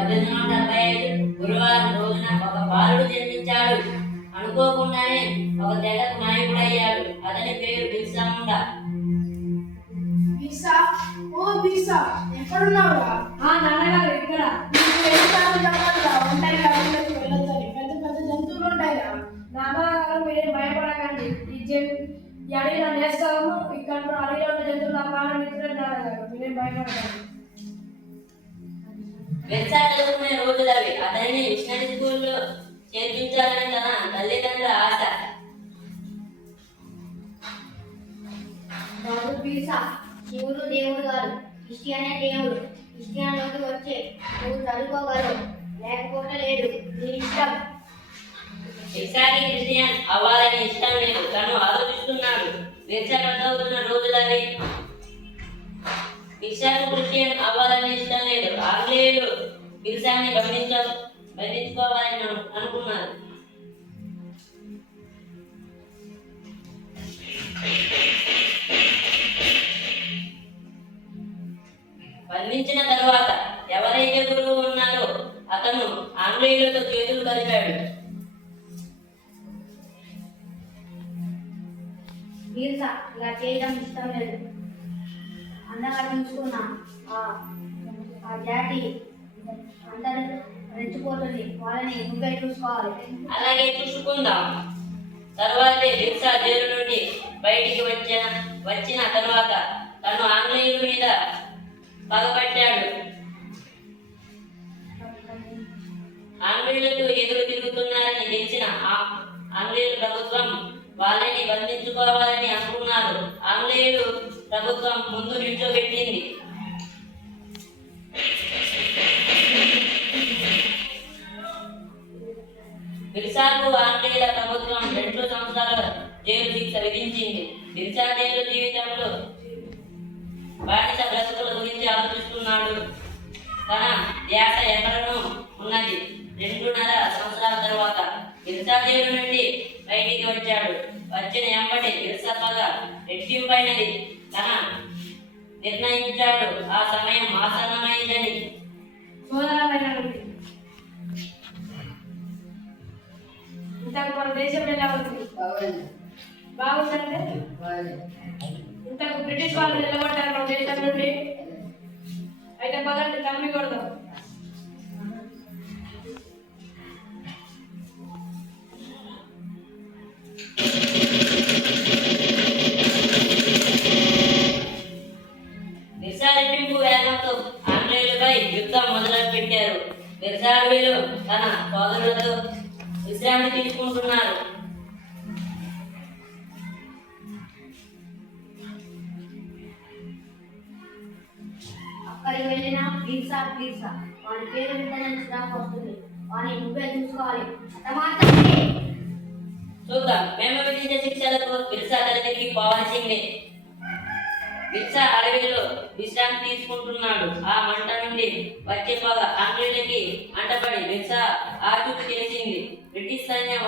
1875 గురువారం రోజున ఒక బాలుడు జన్మించాడు. అనుకోకుండానే ఒక తెగకు నాయకుడయ్యాడు. అతని పేరు బిర్సా ముండా. బిర్సా, ఓ బిర్సా, ఎక్కడున్నావురా? నాన్నగారు ఇక్కడ. నీకు ఎన్నిసార్లు చెప్పాలిరా ఒంటరిగా అడవులకు వెళ్ళొద్దని? పెద్ద పెద్ద జంతువులు ఉంటాయిరా. నాన్నగారు మీరేం భయపడకండి. ఈ అడవిలో నేస్తాము. ఇక్కడ అడవిలో ఉన్న జంతువులు నా ప్రాణం ఇచ్చిన నాన్నగారు మీరేం భయపడకండి. బిర్సా చదువుకునే రోజులు అవి. అతనిని మిషనరీ స్కూల్లో చేర్పించాలని తన తల్లిదండ్రుల ఆశ. బాబు బిర్సా, శివుడు దేవుడు కాదు, క్రిస్టియనే దేవుడు. క్రిస్టియన్లోకి వచ్చే నువ్వు చదువుకోగలవు, లేకపోతే లేదు, నీ ఇష్టం. బిర్సాకి క్రిస్టియన్ అవ్వాలని ఇష్టం లేదు. తను ఆలోచిస్తున్నాడు. బిర్సా పెద్దవుతున్న రోజులవి. బిర్సాకు క్రిస్టియన్ అవ్వాలని ఇష్టం లేదు. ఆంగ్లేయులు బిర్సాని బంధించుకోవాలని అనుకున్నారు. బంధించిన తరువాత ఎవరైతే గురువు ఉన్నారో అతను ఆంగ్లేయులతో చేతులు కలిపాడు. బిర్సా ఇలా చేయడం ఇష్టం లేదు. అందంగా చూసుకున్న ఆ జాతి అందరూ రెచ్చిపోతుంది. వాళ్ళని నువ్వే చూసుకోవాలి. అలాగే చూసుకుందాం. తర్వాతే బిర్సా జైలు నుండి బయటికి వచ్చిన తర్వాత తను ఆంగ్లేయుల మీద పగబట్టాడు. ఆంగ్లేయులకు ఎదురు తిరుగుతున్నారని తెలిసిన ఆంగ్లేయుల ప్రభుత్వం వాళ్ళని బంధించుకోవాలని అనుకున్నారు. ఆంగ్లేయులు ప్రభుత్వం ముందు నిల్చోబెట్టింది. బిర్సాకు ఆంగ్లేయుల ప్రభుత్వం 2 సంవత్సరాల జైలు శిక్ష విధించింది. బిర్సా జైలు జీవితంలో బానిస బ్రతుకుల గురించి ఆలోచిస్తున్నాడు. తన ధ్యాస ఎక్కడనూ ఉన్నది. 2.5 సంవత్సరాల తర్వాత బిర్సా జైలు నుండి బయటికి వచ్చాడు. వచ్చిన ఎంబటి బిర్సా పగ రెట్టింపైనది. తన నిర్ణయించాడు ఆ సమయం ఆసన్నమైందని. ఇంతకు మన దేశం ఎలా ఉంది? బాగుందంటే ఇంతకు బ్రిటిష్ వాళ్ళు నిలబడ్డారు మన దేశం నుండి. అయితే పదండి తమ్మి కొడదాం. బిర్సా రెట్టింపు వేగంతో ఆంగ్లేయులపై యుద్ధం మొదలుపెట్టారు. బిర్సా అడవిలో తన సోదరులతో విశ్రాంతి తీసుకుంటున్నారు. అక్కడికి వెళ్ళిన బిర్సా వాడి పేరు వింటనే చిరాకు వస్తుంది. వాడిని నువ్వే చూసుకోవాలి. అర్థమాత్రమే. చూద్దాం. మేము విధించే శిక్షలకు బిర్సా తల్లికి పోవాల్సిందే. బిర్సా అడవిలో విశ్రాంతి తీసుకుంటున్నాడు. ఆ మంట నుండి వచ్చే పొగ ఆంగ్లేయులకి అంటపడి బిర్సా ఆచూకీ తెలిసింది. బ్రిటిష్ సైన్యం